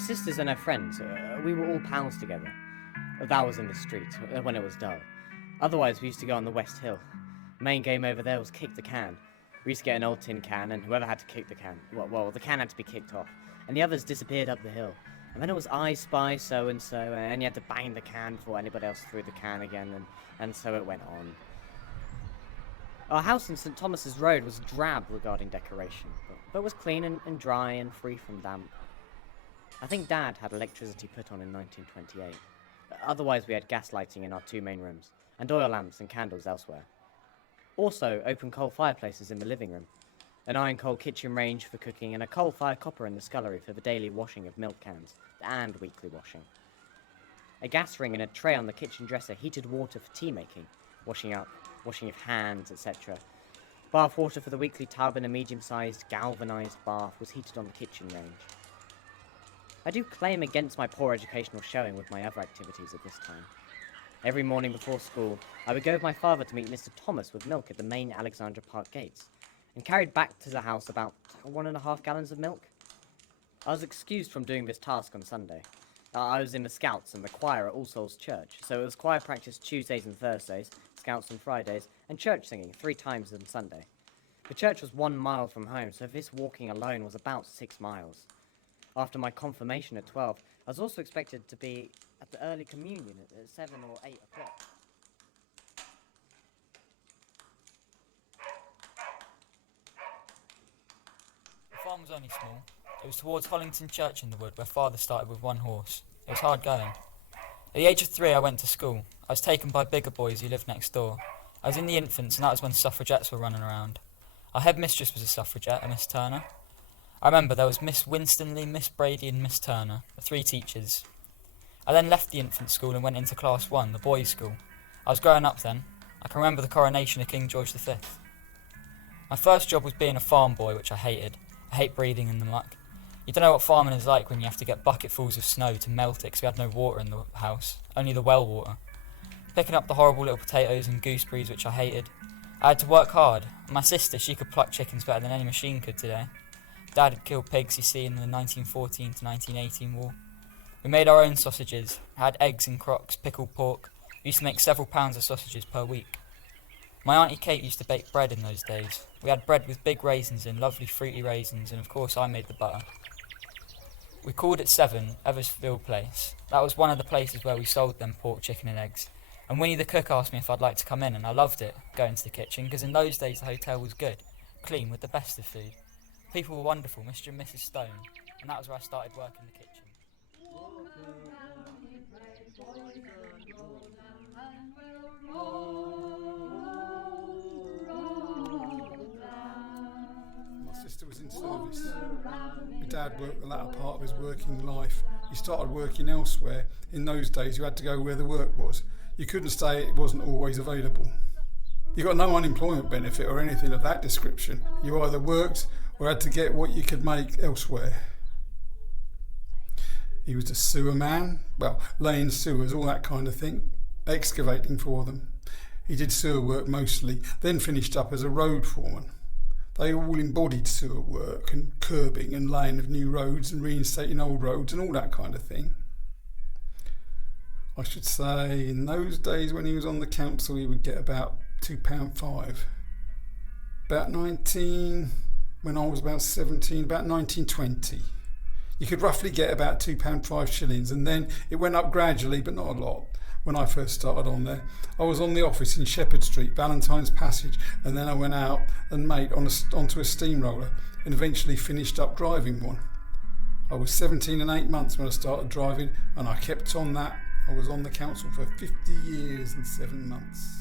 sisters and her friends, we were all pals together. That was in the street, when it was dull. Otherwise, we used to go on the West Hill. The main game over there was kick the can. We used to get an old tin can, and whoever had to kick the can, well, the can had to be kicked off, and the others disappeared up the hill. And then it was I spy so-and-so, and you had to bang the can before anybody else threw the can again, and so it went on. Our house in St. Thomas's Road was drab regarding decoration, but was clean and dry and free from damp. I think Dad had electricity put on in 1928. Otherwise we had gas lighting in our two main rooms, and oil lamps and candles elsewhere. Also, open coal fireplaces in the living room, an iron coal kitchen range for cooking, and a coal-fired copper in the scullery for the daily washing of milk cans, and weekly washing. A gas ring and a tray on the kitchen dresser heated water for tea making, washing up, washing of hands, etc. Bath water for the weekly tub and a medium-sized galvanised bath was heated on the kitchen range. I do claim against my poor educational showing with my other activities at this time. Every morning before school, I would go with my father to meet Mr. Thomas with milk at the main Alexandra Park gates, and carried back to the house about 1.5 gallons of milk. I was excused from doing this task on Sunday. I was in the Scouts and the choir at All Souls Church, so it was choir practice Tuesdays and Thursdays, Scouts on Fridays, and church singing 3 times on Sunday. The church was 1 mile from home, so this walking alone was about 6 miles. After my confirmation at 12, I was also expected to be at the early communion at 7 or 8 o'clock. The farm was only small. It was towards Hollington Church in the wood, where Father started with 1 horse. It was hard going. At the age of 3, I went to school. I was taken by bigger boys who lived next door. I was in the infants, and that was when suffragettes were running around. Our headmistress was a suffragette, a Miss Turner. I remember there was Miss Winstanley, Miss Brady and Miss Turner, the 3 teachers. I then left the infant school and went into Class 1, the boys' school. I was growing up then. I can remember the coronation of King George V. My first job was being a farm boy, which I hated. I hate breathing in the muck. You don't know what farming is like when you have to get bucketfuls of snow to melt it because we had no water in the house, only the well water. Picking up the horrible little potatoes and gooseberries, which I hated. I had to work hard. My sister, she could pluck chickens better than any machine could today. Dad had killed pigs, you see, in the 1914 to 1918 war. We made our own sausages, had eggs in crocks, pickled pork. We used to make several pounds of sausages per week. My Auntie Kate used to bake bread in those days. We had bread with big raisins in, lovely fruity raisins, and of course I made the butter. We called at 7, Eversfield Place. That was one of the places where we sold them pork, chicken and eggs. And Winnie the cook asked me if I'd like to come in, and I loved it, going to the kitchen, because in those days the hotel was good, clean, with the best of food. People were wonderful, Mr. and Mrs. Stone, and that was where I started work in the kitchen. My sister was in service. My dad worked the latter part of his working life. He started working elsewhere. In those days you had to go where the work was. You couldn't stay, it wasn't always available. You got no unemployment benefit or anything of that description. You either worked or had to get what you could make elsewhere. He was a sewer man, well, laying sewers, all that kind of thing, excavating for them. He did sewer work mostly, then finished up as a road foreman. They all embodied sewer work and curbing and laying of new roads and reinstating old roads and all that kind of thing. I should say in those days when he was on the council he would get about £2.5. When I was about 17, about 1920. You could roughly get about £2.5 shillings, and then it went up gradually, but not a lot. When I first started on there, I was on the office in Shepherd Street, Valentine's Passage, and then I went out and made onto a steamroller and eventually finished up driving one. I was 17 and 8 months when I started driving, and I kept on that. I was on the council for 50 years and 7 months.